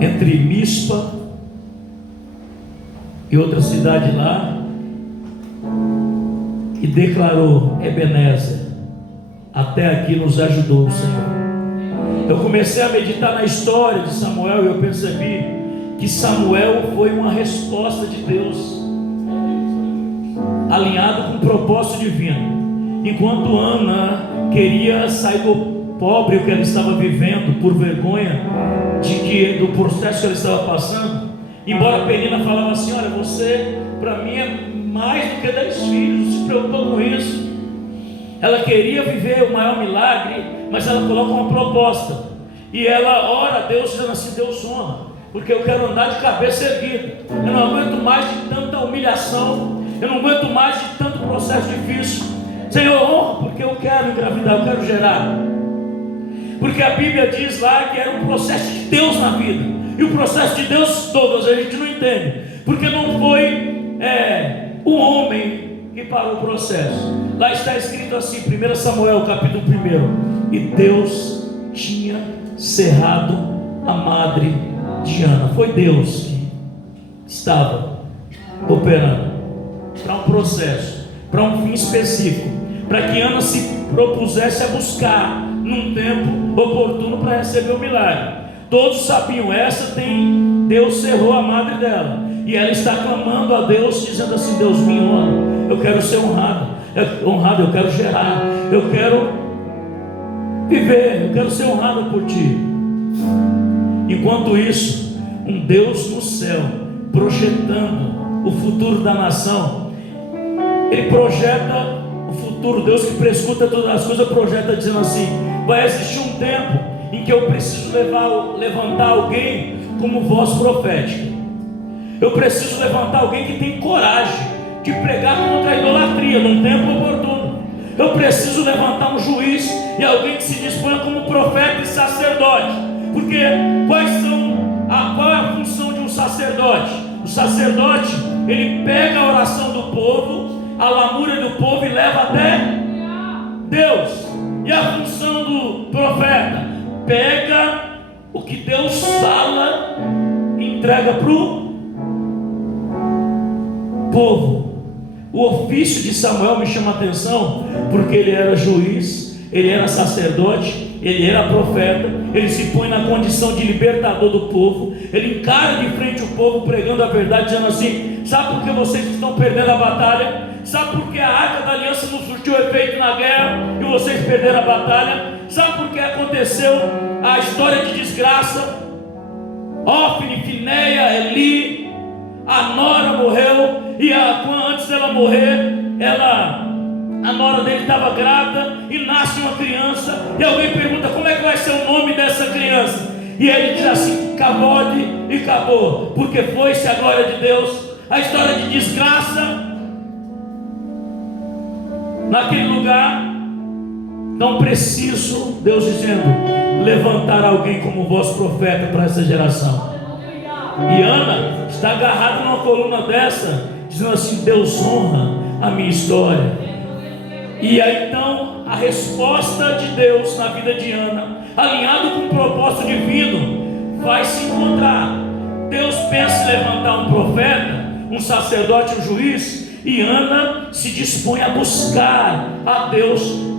entre Mispa e outra cidade lá, e declarou: Ebenezer, até aqui nos ajudou o Senhor. Eu comecei a meditar na história de Samuel e eu percebi que Samuel foi uma resposta de Deus, alinhado com o propósito divino. Enquanto Ana queria sair do pobre que ela estava vivendo por vergonha do processo que ela estava passando, embora Penina falava assim: olha, você para mim é mais do que 10 filhos, não se preocupa com isso. Ela queria viver o maior milagre, mas ela coloca uma proposta, e ela ora a Deus dizendo assim: Deus honra, porque eu quero andar de cabeça erguida. Eu não aguento mais de tanta humilhação, eu não aguento mais de tanto processo difícil. Senhor, honra, porque eu quero engravidar, eu quero gerar. Porque a Bíblia diz lá que era um processo de Deus na vida, e o processo de Deus todas a gente não entende, porque não foi o homem que parou o processo. Lá está escrito assim, 1 Samuel capítulo 1: e Deus tinha cerrado a madre de Ana. Foi Deus que estava operando para um processo, para um fim específico, para que Ana se propusesse a buscar num tempo oportuno para receber o milagre. Todos sabiam, Deus cerrou a madre dela, e ela está clamando a Deus, dizendo assim: Deus, me honra, eu quero ser honrado, eu quero gerar, eu quero viver, eu quero ser honrado por ti. Enquanto isso, um Deus no céu, projetando o futuro da nação, ele projeta o futuro futuro, Deus que prescuta todas as coisas, projeta dizendo assim: vai existir um tempo em que eu preciso levantar alguém como voz profética. Eu preciso levantar alguém que tem coragem de pregar contra a idolatria num tempo oportuno. Eu preciso levantar um juiz e alguém que se disponha como profeta e sacerdote. Porque qual é a função de um sacerdote? O sacerdote, ele pega a oração do povo, a lamúria do povo, e leva até Deus. E a função do profeta? Pega o que Deus fala e entrega para o povo. O ofício de Samuel me chama a atenção, porque ele era juiz, ele era sacerdote, ele era profeta. Ele se põe na condição de libertador do povo. Ele encara de frente o povo, pregando a verdade, dizendo assim: sabe por que vocês estão perdendo a batalha? Sabe por que a arca da aliança não surtiu efeito na guerra e vocês perderam a batalha? Sabe por que aconteceu a história de desgraça? Ofne, Finéia, Eli, a nora morreu, e antes dela morrer, a nora dele estava grávida e nasce uma criança. E alguém pergunta: como é que vai ser o nome dessa criança? E ele diz assim: Cabode, e acabou, porque foi-se a glória de Deus. A história de desgraça naquele lugar. Não preciso, Deus dizendo, levantar alguém como vosso profeta para essa geração. E Ana está agarrada numa coluna dessa, dizendo assim: Deus honra a minha história. E aí então a resposta de Deus na vida de Ana, alinhado com o propósito divino, vai se encontrar. Deus pensa em levantar um profeta, um sacerdote, um juiz, e Ana se dispõe a buscar a Deus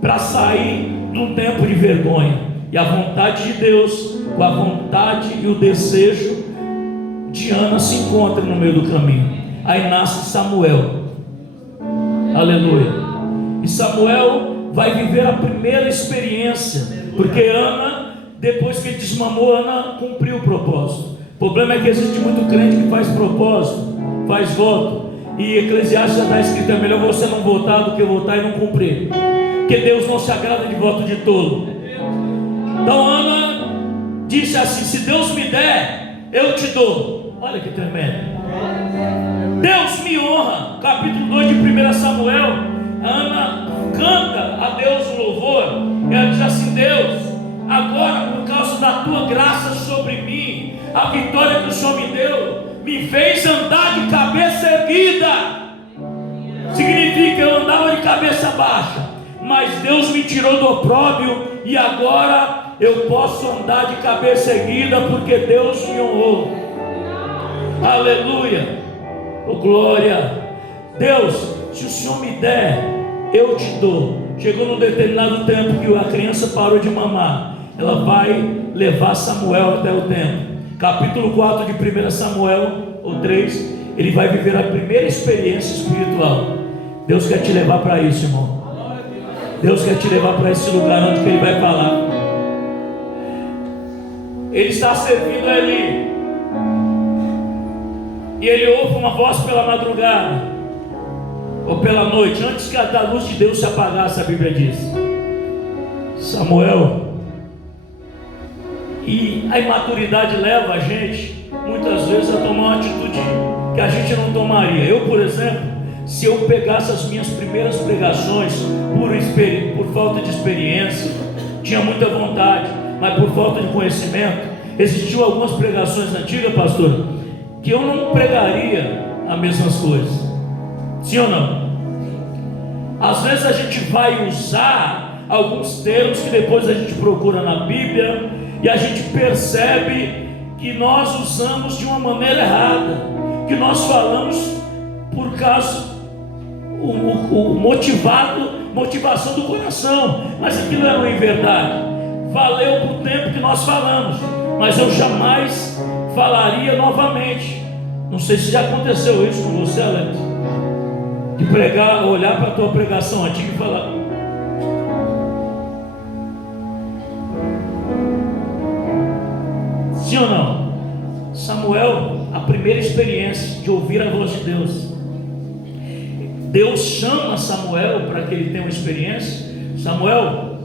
para sair de um tempo de vergonha. E a vontade de Deus com a vontade e o desejo de Ana se encontram no meio do caminho. Aí nasce Samuel. Aleluia. E Samuel vai viver a primeira experiência, porque Ana, depois que ele desmamou, Ana cumpriu o propósito. O problema é que existe muito crente que faz propósito, faz voto, e Eclesiastes já está escrito: é melhor você não votar do que votar e não cumprir, porque Deus não se agrada de voto de tolo. Então Ana disse assim: se Deus me der, eu te dou. Olha que tremendo. Deus me honra. Capítulo 2 de 1 Samuel. Ana canta a Deus um louvor. Ela diz assim: Deus, agora por causa da tua graça sobre mim, a vitória que o Senhor me deu, me fez andar de cabeça erguida. Significa, eu andava de cabeça baixa, mas Deus me tirou do opróbrio, e agora eu posso andar de cabeça erguida, porque Deus me honrou. Aleluia. Oh, glória. Deus, se o Senhor me der, eu te dou. Chegou num determinado tempo que a criança parou de mamar. Ela vai levar Samuel até o templo. Capítulo 4 de 1 Samuel, ou 3, ele vai viver a primeira experiência espiritual. Deus quer te levar para isso, irmão. Deus quer te levar para esse lugar onde ele vai falar. Ele está servindo a Eli, e ele ouve uma voz pela madrugada ou pela noite, antes que a luz de Deus se apagasse, a Bíblia diz: Samuel. E a imaturidade leva a gente muitas vezes a tomar uma atitude que a gente não tomaria. Eu, por exemplo, se eu pegasse as minhas primeiras pregações por falta de experiência, tinha muita vontade, mas por falta de conhecimento, existiam algumas pregações antigas, pastor, que eu não pregaria as mesmas coisas. Sim ou não? Às vezes a gente vai usar alguns termos que depois a gente procura na Bíblia, e a gente percebe que nós usamos de uma maneira errada, que nós falamos por causa motivação do coração, mas aquilo era em verdade, valeu para o tempo que nós falamos, mas eu jamais falaria novamente. Não sei se já aconteceu isso com você, Alex, de pregar, olhar para a tua pregação antiga e falar: sim ou não? Samuel, a primeira experiência de ouvir a voz de Deus. Deus chama Samuel para que ele tenha uma experiência. Samuel,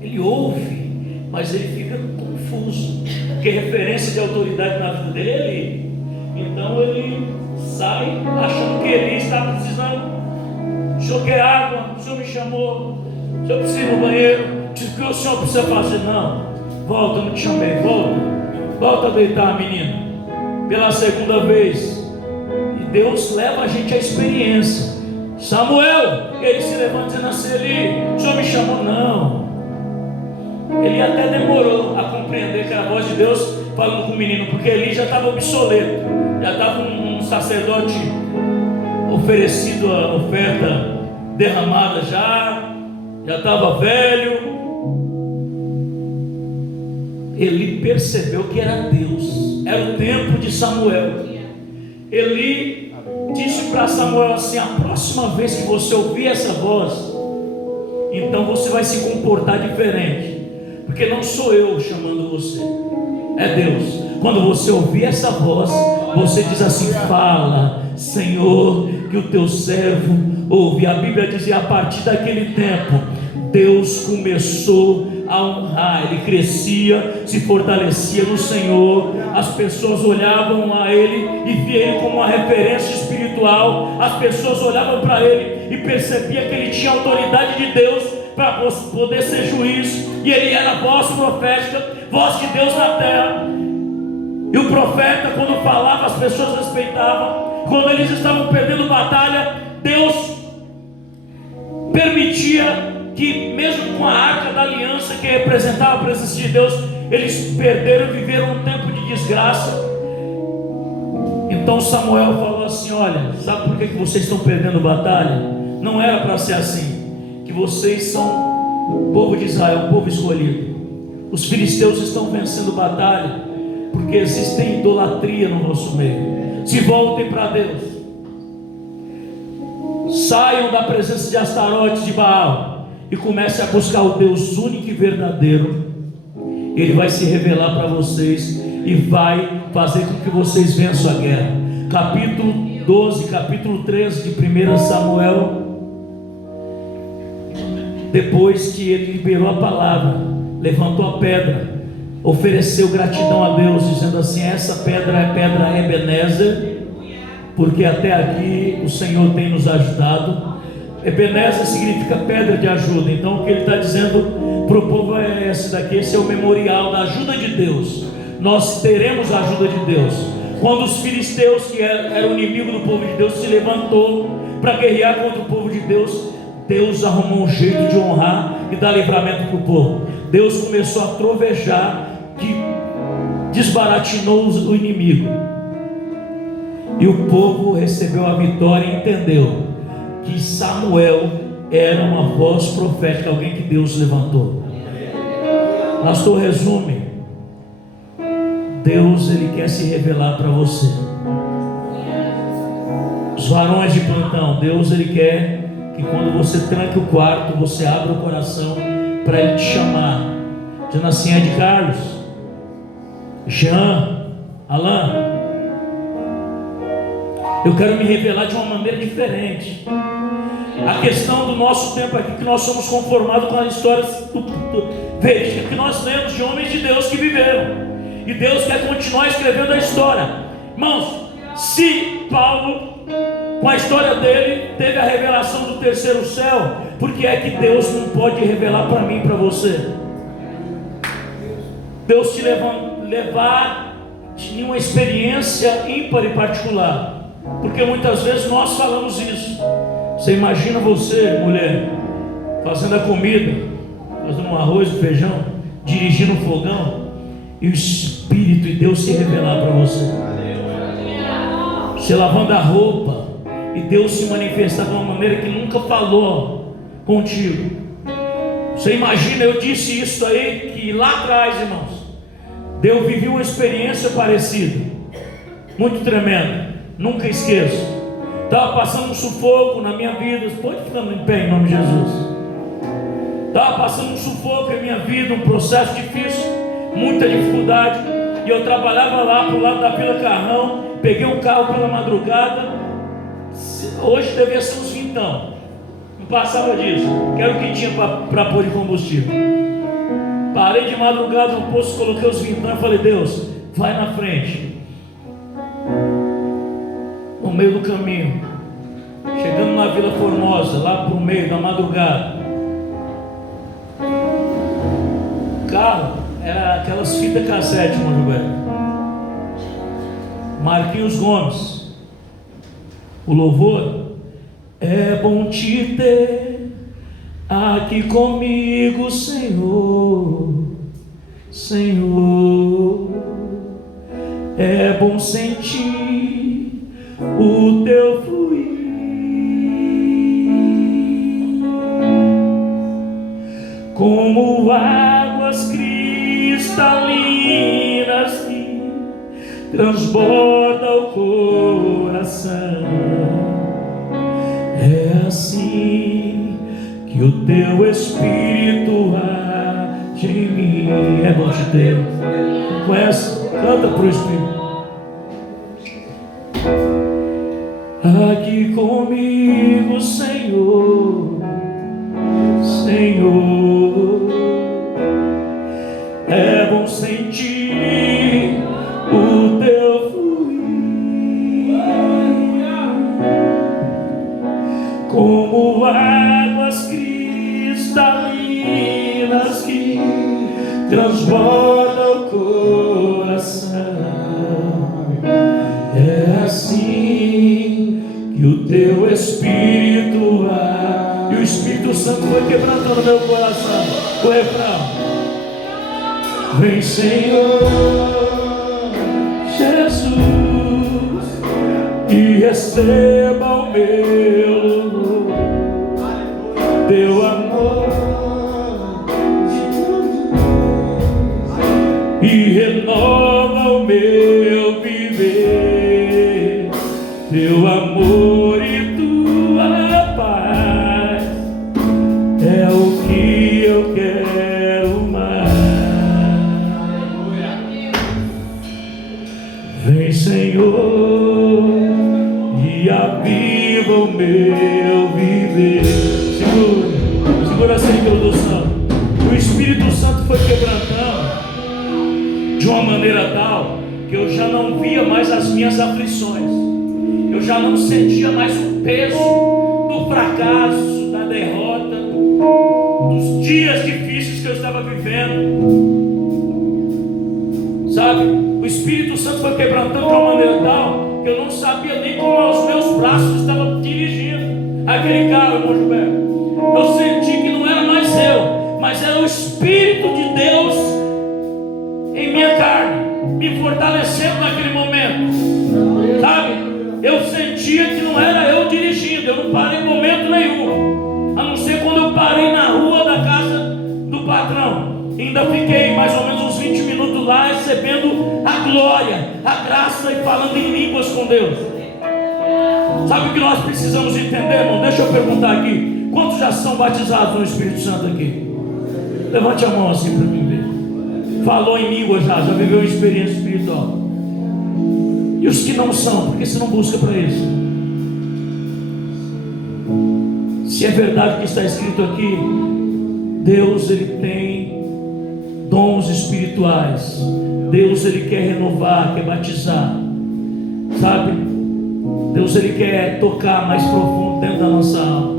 ele ouve, mas ele fica confuso, porque referência de autoridade na vida dele é Eli. Então ele sai achando que Eli está precisando. O senhor quer água? O senhor me chamou? O senhor precisa ir no banheiro? O que o senhor precisa fazer? Não, volta, eu não te chamei, volta a deitar, menina, pela segunda vez. E Deus leva a gente à experiência. Samuel, ele se levanta dizendo assim: Eli, o senhor me chamou? Não. Ele até demorou a compreender que era a voz de Deus falando com o menino, porque Eli já estava obsoleto, já estava um sacerdote oferecido a oferta derramada, já estava velho. Eli percebeu que era Deus, era o tempo de Samuel. Eli disse para Samuel assim: a próxima vez que você ouvir essa voz, então você vai se comportar diferente, porque não sou eu chamando você, é Deus. Quando você ouvir essa voz, você diz assim: fala, Senhor, que o teu servo ouve. A Bíblia dizia: a partir daquele tempo, Deus começou a honrar, ele crescia, se fortalecia no Senhor. As pessoas olhavam a ele e via ele como uma referência espiritual. As pessoas olhavam para ele e percebiam que ele tinha autoridade de Deus para poder ser juiz, e ele era a voz profética, voz de Deus na terra. E o profeta, quando falava, as pessoas respeitavam. Quando eles estavam perdendo batalha, Deus permitia que, mesmo com a arca da aliança, que representava a presença de Deus, eles perderam e viveram um tempo de desgraça. Então Samuel falou assim: olha, sabe por que vocês estão perdendo batalha? Não era para ser assim, que vocês são o povo de Israel, o povo escolhido. Os filisteus estão vencendo batalha porque existe idolatria no nosso meio. Se voltem para Deus, saiam da presença de Astarote, de Baal, e comecem a buscar o Deus único e verdadeiro. Ele vai se revelar para vocês e vai fazer com que vocês vençam a guerra. Capítulo 12, capítulo 13 de 1 Samuel. Depois que ele liberou a palavra, levantou a pedra, ofereceu gratidão a Deus, dizendo assim: essa pedra é pedra Ebenezer, porque até aqui o Senhor tem nos ajudado. Ebenezer significa pedra de ajuda. Então o que ele está dizendo para o povo é esse daqui: esse é o memorial da ajuda de Deus. Nós teremos a ajuda de Deus. Quando os filisteus, que eram o inimigo do povo de Deus, se levantou para guerrear contra o povo de Deus, Deus arrumou um jeito de honrar e dar livramento para o povo. Deus começou a trovejar, que desbaratinou o inimigo, e o povo recebeu a vitória e entendeu que Samuel era uma voz profética, alguém que Deus levantou. Pastor, resume: Deus, ele quer se revelar para você. Os varões de plantão, Deus, ele quer que quando você tranque o quarto, você abra o coração para ele te chamar, dizendo assim: é de Carlos, Jean, Alain, eu quero me revelar de uma maneira diferente. A questão do nosso tempo aqui é que nós somos conformados com as histórias verídicas que nós lemos de homens de Deus que viveram, e Deus quer continuar escrevendo a história. Irmãos, se Paulo, com a história dele, teve a revelação do terceiro céu, por que é que Deus não pode revelar para mim e para você? Deus te levar em uma experiência ímpar e particular, porque muitas vezes nós falamos isso. Você imagina você, mulher, fazendo a comida, fazendo um arroz, um feijão, dirigindo um fogão, e o Espírito e Deus se revelar para você. Você lavando a roupa e Deus se manifestar de uma maneira que nunca falou contigo. Você imagina, eu disse isso aí, que lá atrás, irmãos, eu vivi uma experiência parecida, muito tremenda, nunca esqueço. Estava passando um sufoco na minha vida. Pode ficar em pé em nome de Jesus. Estava passando um sufoco em minha vida, um processo difícil, muita dificuldade. E eu trabalhava lá pro lado da Vila Carrão. Peguei um carro pela madrugada Hoje devia ser uns vintão, não passava disso, que era o que tinha para pôr de combustível. Parei de madrugada no posto, coloquei os vintão e falei: Deus, vai na frente. No meio do caminho, chegando na Vila Formosa, lá pro meio da madrugada, o carro era aquelas fitas cassete, meu Gilberto. Marquinhos Gomes, o louvor: é bom te ter aqui comigo, Senhor, Senhor. É bom sentir o teu fluir, como águas cristalinas que transborda o coração. É assim que o teu Espírito age em mim. É bom te ter. Conhece? Canta para o Espírito. Aqui comigo, Senhor, Senhor. É bom sentir o teu fluir, como águas cristalinas que transbordam o coração. É assim que o teu Espírito há. E o Espírito Santo foi quebrantando meu coração. O refrão: vem, Senhor Jesus, e receba o meu louvor, teu amor, e renova o meu viver, teu amor e tua paz é o que eu quero mais. Vem, Senhor, e aviva o meu viver. Segura essa introdução. O Espírito Santo foi quebrantando de uma maneira tal que eu já não via mais as minhas aflições, eu já não sentia mais o peso do fracasso, da derrota, dos dias difíceis que eu estava vivendo, sabe? O Espírito Santo foi quebrantando de uma maneira tal que eu não sabia nem como os meus braços estavam dirigindo aquele carro, irmão Gilberto. Eu senti que não era mais eu, mas era o Espírito de Deus em minha carne, me fortalecendo naquele momento, sabe? Eu sentia que não era eu dirigindo, eu não parei em momento nenhum, a não ser quando eu parei na rua da casa do patrão. Ainda fiquei mais ou menos uns 20 minutos lá, recebendo a glória, a graça e falando em línguas com Deus. Sabe o que nós precisamos entender, irmão? Deixa eu perguntar aqui: quantos já são batizados no Espírito Santo aqui? Levante a mão assim para mim ver. Falou em língua já viveu uma experiência espiritual. E os que não são, por que você não busca para isso? Se é verdade o que está escrito aqui, Deus ele tem dons espirituais. Deus ele quer renovar, quer batizar, sabe? Deus ele quer tocar mais profundo dentro da nossa alma.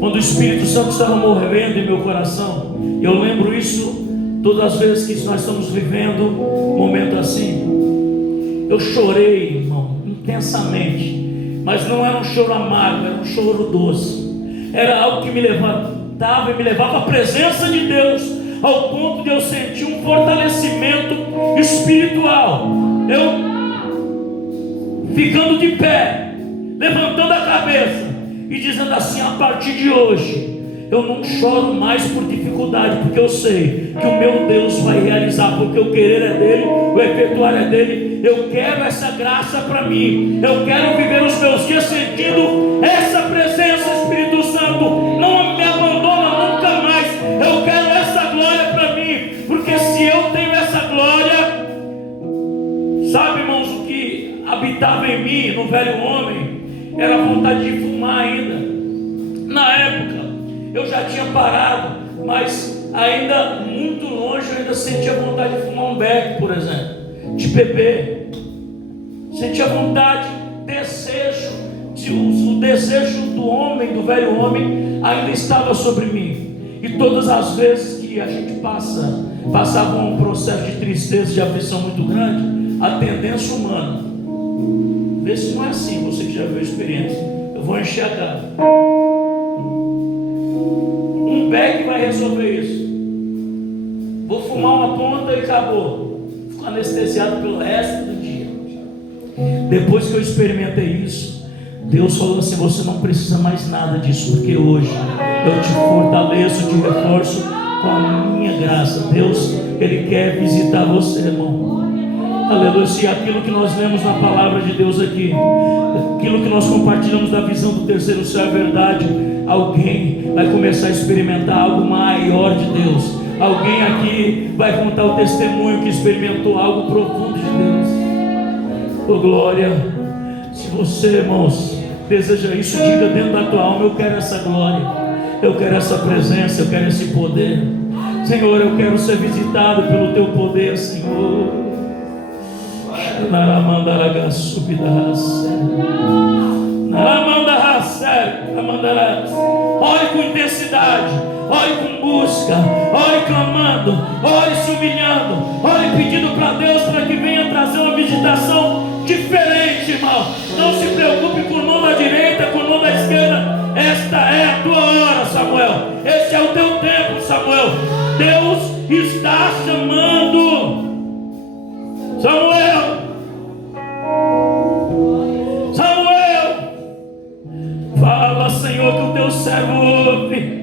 Quando o Espírito Santo estava movendo em meu coração, eu lembro isso todas as vezes que nós estamos vivendo um momento assim. Eu chorei, irmão, intensamente, mas não era um choro amargo, era um choro doce. Era algo que me levantava e me levava à presença de Deus, ao ponto de eu sentir um fortalecimento espiritual. Eu ficando de pé, levantando a cabeça e dizendo assim: a partir de hoje eu não choro mais por dificuldade, porque eu sei que o meu Deus vai realizar, porque o querer é dele, o efetuar é dele. Eu quero essa graça para mim, eu quero viver os meus dias sentindo essa presença. Espírito Santo, não me abandona nunca mais. Eu quero essa glória para mim, porque se eu tenho essa glória, sabe, irmãos, o que habitava em mim, no velho homem, era vontade de fumar ainda. Na época eu já tinha parado, mas ainda muito longe eu ainda sentia vontade de fumar um beck, por exemplo, de beber. Sentia vontade, desejo, o desejo do homem, do velho homem, ainda estava sobre mim. E todas as vezes que a gente passava um processo de tristeza, de aflição muito grande, a tendência humana, vê se não é assim, você que já viu a experiência, eu vou enxergar. Um beck vai resolver isso. Vou fumar uma ponta e acabou. Fico anestesiado pelo resto do dia. Depois que eu experimentei isso, Deus falou assim: você não precisa mais nada disso, porque hoje eu te fortaleço, te reforço com a minha graça. Deus, Ele quer visitar você, irmão. Aleluia. Se aquilo que nós lemos na palavra de Deus aqui, aquilo que nós compartilhamos da visão do terceiro céu é verdade, alguém vai começar a experimentar algo maior de Deus. Alguém aqui vai contar o testemunho que experimentou algo profundo de Deus. Oh glória. Se você, irmãos, deseja isso, diga dentro da tua alma: eu quero essa glória, eu quero essa presença, eu quero esse poder. Senhor, eu quero ser visitado pelo teu poder, Senhor. Ore com intensidade, ore com busca, ore clamando, ore se humilhando, ore pedindo para Deus para que venha trazer uma visitação diferente, irmão. Não se preocupe com o mão da direita, com o mão da esquerda. Esta é a tua hora, Samuel. Este é o teu tempo, Samuel. Deus está chamando. Samuel, fala, Senhor, que o teu servo ouve.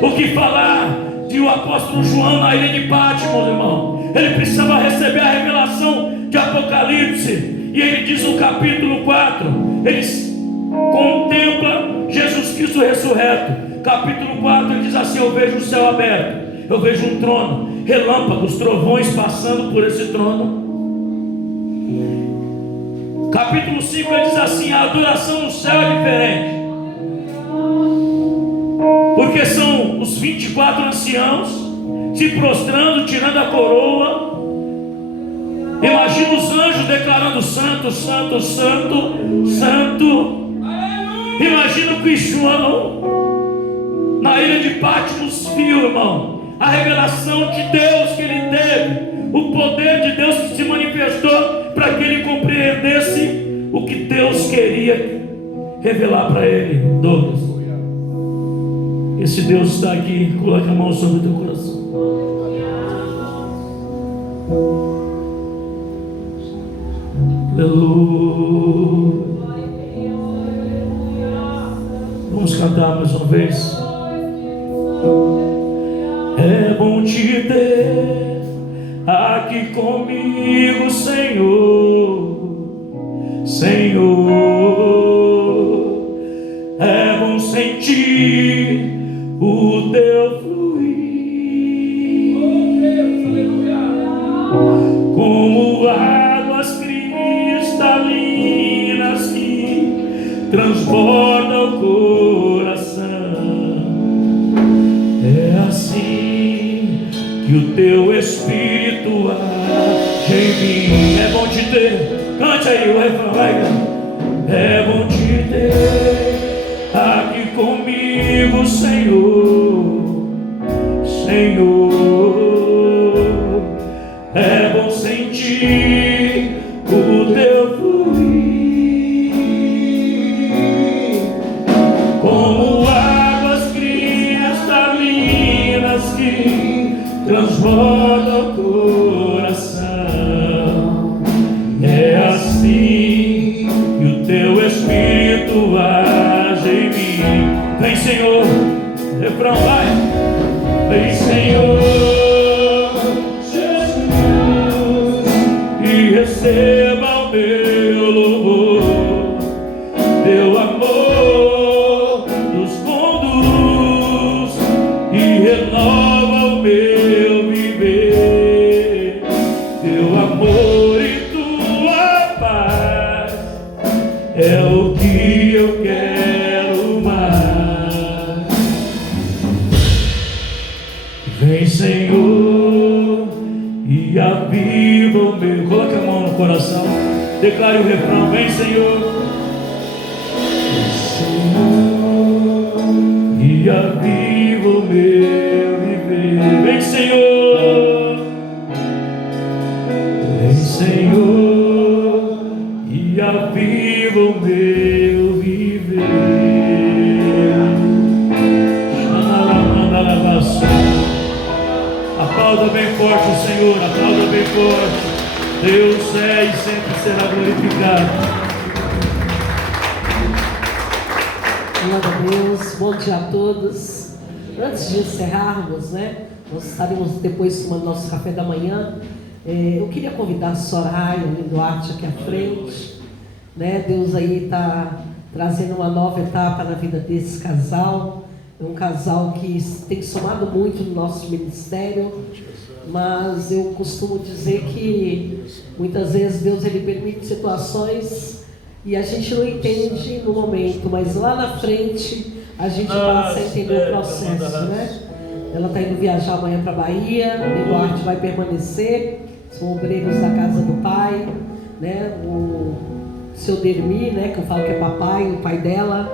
O que falar de o apóstolo João na ilha de Patmos, irmão? Ele precisava receber a revelação de Apocalipse. E ele diz no capítulo 4, ele contempla Jesus Cristo ressurreto. Capítulo 4, ele diz assim: eu vejo o céu aberto, eu vejo um trono, relâmpagos, trovões passando por esse trono. Capítulo 5, ele diz assim: a adoração no céu é diferente, porque são os 24 anciãos se prostrando, tirando a coroa. Imagina os anjos declarando: santo, santo, santo, santo. Imagina o que João na ilha de Patmos viu, irmão. A revelação de Deus que ele teve, o poder de Deus que se manifestou para que ele compreendesse o que Deus queria revelar para ele. Douglas, esse Deus está aqui. Coloque a mão sobre o teu coração. Aleluia. Vamos cantar mais uma vez. É bom te ter aqui comigo, Senhor, Senhor. É bom sentir o teu fluir, como águas cristalinas que transbordam o coração. É assim que o teu Espírito age em mim. É bom te ter. Cante aí o refrão, vai. É bom te ter aqui comigo, Senhor, Senhor. É bom sentir o teu fluir, como águas cristalinas que transbordam o coração. É assim que o teu Espírito age em mim. Vem, Senhor, refrão, vai. Vem, Senhor Jesus, e receba o meu louvor. Teu amor nos conduz e renova o meu viver. Teu amor e Senhor, e aviva o meu. Coloque a mão no coração, declare o refrão: vem, Senhor. Senhor, e aviva o meu viver. Vem, Senhor. Vem, Senhor, e aviva o meu viver. Aplauda bem forte o Senhor, aplauda bem forte. Deus é e sempre será glorificado. Glória a Deus, bom dia a todos. Antes de encerrarmos, nós estaremos depois tomando nosso café da manhã. Eu queria convidar a Soraya e o Duarte aqui à frente. Deus aí está trazendo uma nova etapa na vida desse casal. É um casal que tem somado muito no nosso ministério, mas eu costumo dizer que muitas vezes Deus ele permite situações e a gente não entende no momento, mas lá na frente a gente passa a entender o processo, Ela está indo viajar amanhã para a Bahia, o Eduardo vai permanecer, são obreiros da casa do pai, o seu Dermi, que eu falo que é papai, o pai dela,